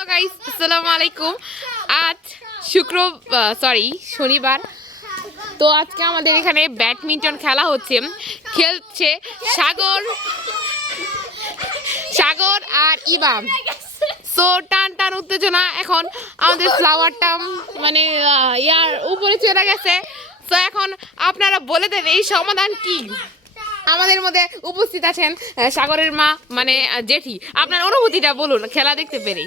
Hello guys আসসালামু আলাইকুম। আজ শুক্র সরি শনিবার। তো আজকে আমাদের এখানে ব্যাডমিন্টন খেলা হচ্ছে। খেলছে সাগর সাগর আর ইবাম সো টান টান, উত্তেজনা এখন আমাদের ফ্লাওয়ারটা মানে ইয়ার উপরে চলে গেছে। তো এখন আপনারা বলে দেন, এই সমাধান কি? আমাদের মধ্যে উপস্থিত আছেন সাগরের মা মানে জেঠি। আপনার অনুভূতিটা বলুন খেলা দেখতে পেরে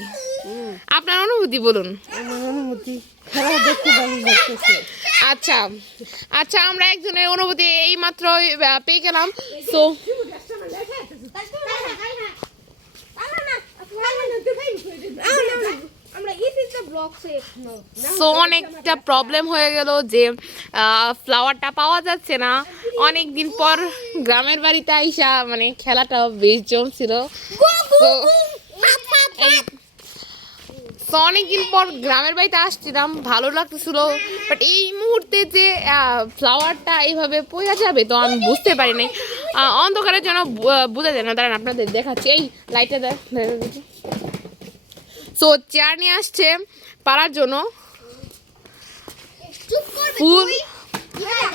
আপনার অনুভূতি বলুন। আমার অনুমতি খেলা দেখতে ভালো লাগতেছে। আচ্ছা আচ্ছা আমরা একজনের অনুভূতি এই মাত্র পেয়ে গেলাম। তো সো অনেকটা প্রবলেম হয়ে গেল যে ফ্লাওয়ারটা পাওয়া যাচ্ছে না। অনেক দিন পর গ্রামের বাড়িতে আইসা মানে খেলাটা বেশ জমছিল। তো তো অনেকদিন পর গ্রামের বাড়িতে আসছিলাম ভালো লাগতেছিল। বাট এই মুহূর্তে যে ফ্লাওয়ারটা এইভাবে পড়ে যাবে তো আমি বুঝতে পারি নাই। অন্ধকারের জন্য বোঝা যায় না। দাঁড়ান আপনাদের দেখাচ্ছি। এই লাইটটা দেখ। সো চেয়ার নিয়ে আসছে পারার জন্য। ফুল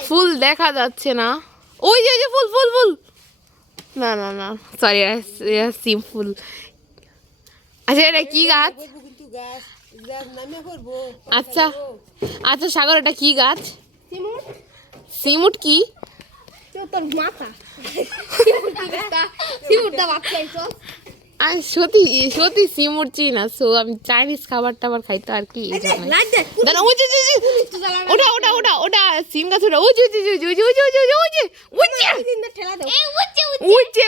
ফুল দেখা যাচ্ছে না। ওই যে ওই যে ফুল ফুল ফুল। না না না সরি সিম ফুল। আচ্ছা এটা কি গাছ? আচ্ছা আচ্ছা সাগর এটা কি গাছ? সিমুট। কি? তোর মাথা। তো। আমি সত্যি সত্যি সিমুট চিনি না সো আমি চাইনিজ খাবার টাবার খাইতো আর কি দাঁড়া, ওই ওটা ওটা ওটা ওটা সিম গাছ ওটা ওই ওই যে ওই যে দিন ঠেলা দাও উঠছে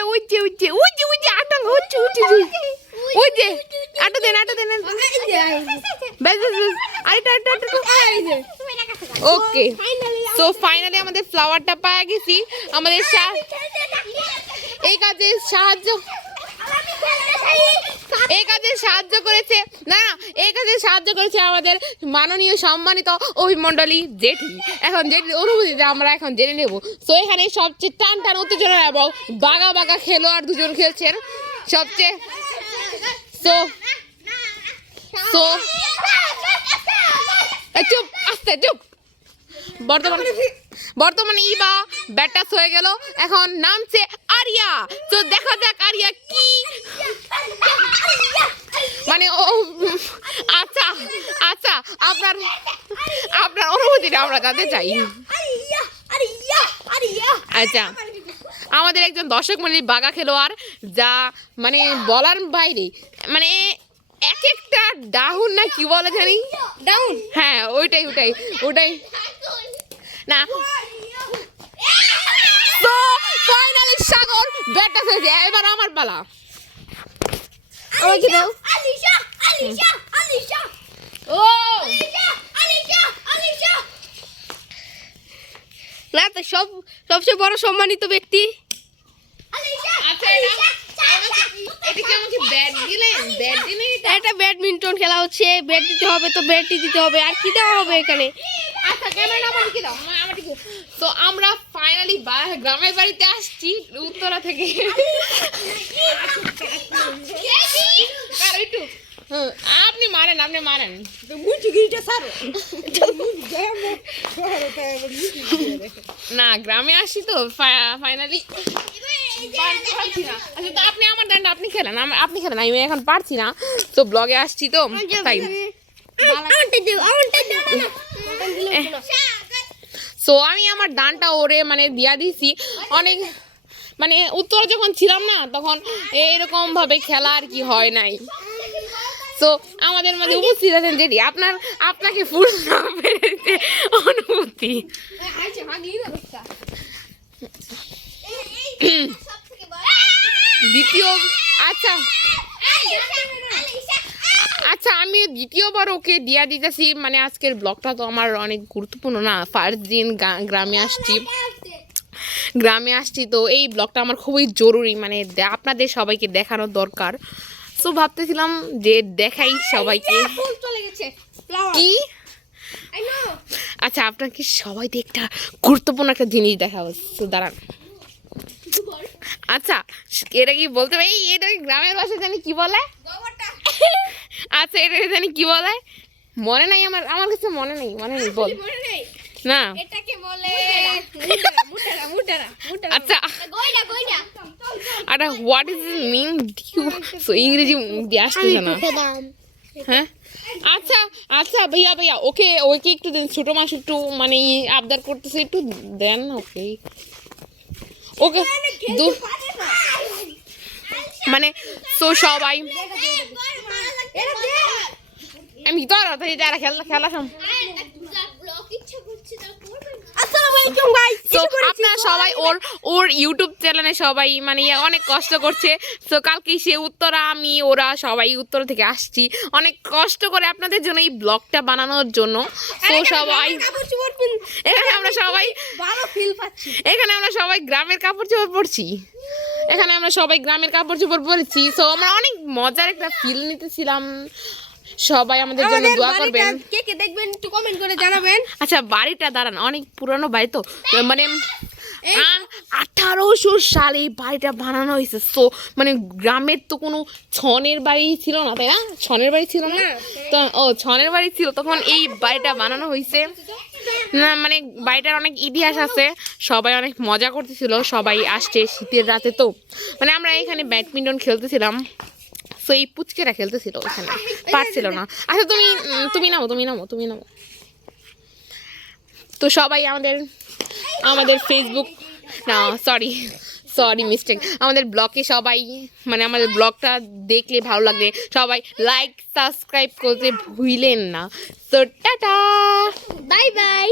উঠছে উঠছে উঠছে উঠছে আটাঙ্গ উঠছে উঠছে উঠছে আটা দেন আটা দেন বেশ বেশ বেশ আরেকটা আরেকটা আরেকটা ওকে সো ফাইনালি আমাদের ফ্লাওয়ারটা পাওয়া গেছি আমাদের সা- এই কাজে সাহায্য এই কাজে সাহায্য করেছে, না না, এই কাজে সাহায্য করেছে আমাদের মাননীয় সম্মানিত অভিমণ্ডলী জেঠি। এখন জেঠি অনুভূতিতে আমরা এখন জেনে নেব। তো এখানে সবচেয়ে টান টান উত্তেজনা এবং বাগা বাগা খেলোয়াড় দুজন খেলছেন। সবচেয়ে সো সো চুপ, আস্তে, চুপ। বর্তমানে বর্তমানে ইবা ব্যাটাস হয়ে গেল। এখন নামছে আরিয়া! তো দেখা যাক আরিয়া কি মানে ও আচ্ছা আচ্ছা আপনার আপনার অনুভূতিটা আমরা জানতে চাই। আচ্ছা আমাদের একজন দর্শক মন্ডলী বাগা খেলোয়াড় যা মানে বলার বাইরে মানে এক একটা ডাউন না কি বলে জানি? ডাউন হ্যাঁ ওইটাই ওটাই ওটাই না ফাইনালি সাগর ব্যাটটা হয়েছে এবার আমার পালা। আমাকে দাও। আলিশা আলিশা আলিশা। ও! আলিশা আলিশা আলিশা। না তো সব সবচেয়ে বড় সম্মানিত ব্যক্তি। আলিশা আচ্ছা এটা এটা কি আমাকে ব্যাট দিলেন ব্যাট দিলেন এটা? এটা ব্যাডমিন্টন খেলা হচ্ছে ব্যাট দিতে হবে তো ব্যাটই দিতে হবে। আর কি দেওয়া হবে এখানে? আচ্ছা ক্যামেরা কি দাও। তো আমরা ফাইনালি গ্রামের বাড়িতে আসছি উত্তরা থেকে। একটু আপনি মারেন আপনি মারেন। না গ্রামে আসি তো ফাইনালি আচ্ছা তো আপনি আমার দেন আপনি খেলেন আপনি খেলেন আমি এখন পারছি না। তো ব্লগে আসছি তো তাই। আমারটা দিও আমারটা দিও সো আমি আমার ডানটা ওরে মানে দিয়া দিছি অনেক মানে উত্তরে যখন ছিলাম না তখন এরকম ভাবে খেলা আর কি হয় নাই তো আমাদের মাঝে উপস্থিত আছেন যেটি আপনার আপনাকে ফুল না পেরেছে অনুভূতি দ্বিতীয় আচ্ছা আচ্ছা আমি দ্বিতীয়বার ওকে দিয়া দিতেছি। মানে আজকের ব্লগটা তো আমার অনেক গুরুত্বপূর্ণ না? ফার্স্ট দিন গ্রামে আসছি। গ্রামে আসছি তো এই ব্লগটা আমার খুবই জরুরি মানে আপনাদের সবাইকে দেখানোর দরকার। সো ভাবতেছিলাম যে দেখাই সবাইকে। কি? আচ্ছা আপনাকে সবাইকে একটা গুরুত্বপূর্ণ একটা জিনিস দেখাবো। তো দাঁড়ান। আচ্ছা এটা কি বলতে পারি এটা গ্রামের ভাষা জানি কি বলে? আচ্ছা এটা জানি কি বলে? মনে নাই আমার আমার কাছে মনে নেই মনে নেই বল। না। এটাকে বলে মুটারা মুটারা মুটারা মুটারা। আচ্ছা। What is mean due so ইংরেজি দিয়ে আসতেছে না। হ্যাঁ? আচ্ছা আচ্ছা ভাইয়া ভাইয়া ওকে ওকে একটু দেন ছোট মাছ একটু মানে আবদার করতেছে একটু দেন ওকে। ওকে দু মানে সো সবাই আমি তো আর তাই যারা খেলা খেলা সাম। আপনারা সবাই ওর ওর ইউটিউব চ্যানেলে সবাই মানে অনেক কষ্ট করছে। তো কালকে সে উত্তরা আমি ওরা সবাই উত্তরা থেকে আসছি। অনেক কষ্ট করে আপনাদের জন্য এই ব্লগটা বানানোর জন্য। তো সবাই এখানে আমরা সবাই ভালো ফিল পাচ্ছি। এখানে আমরা সবাই গ্রামের কাপড় চোপড় পরছি। এখানে আমরা সবাই গ্রামের কাপড় চোপড় পরেছি তো আমরা অনেক মজার একটা ফিল নিতেছিলাম। সবাই আমাদের জন্য দোয়া করবেন। কে কে দেখবেন একটু কমেন্ট করে জানাবেন। আচ্ছা বাড়িটা দাঁড়ান অনেক পুরানো বাড়ি তো। মানে আঠারোশো সালে এই বাড়িটা বানানো হয়েছে তো মানে গ্রামের তো কোনো ছনের বাড়ি ছিল না তাই না? ছনের বাড়ি ছিল না তো ও ছনের বাড়ি ছিল তখন এই বাড়িটা বানানো হয়েছে। মানে বাড়িটার অনেক ইতিহাস আছে। সবাই অনেক মজা করতেছিল, সবাই আসছে শীতের রাতে তো। মানে আমরা এখানে ব্যাডমিন্টন খেলতেছিলাম তো এই পুচকেরা খেলতেছিল ওখানে, পারছিল না। আচ্ছা তুমি তুমি নামো তুমি নামো তুমি নামো। তো সবাই আমাদের আমাদের ফেসবুক না সরি সরি মিস্টেক আমাদের ব্লগে সবাই মানে আমাদের ব্লগটা দেখলে ভালো লাগবে। সবাই লাইক সাবস্ক্রাইব করতে ভুলেন না। তো টাটা! Bye bye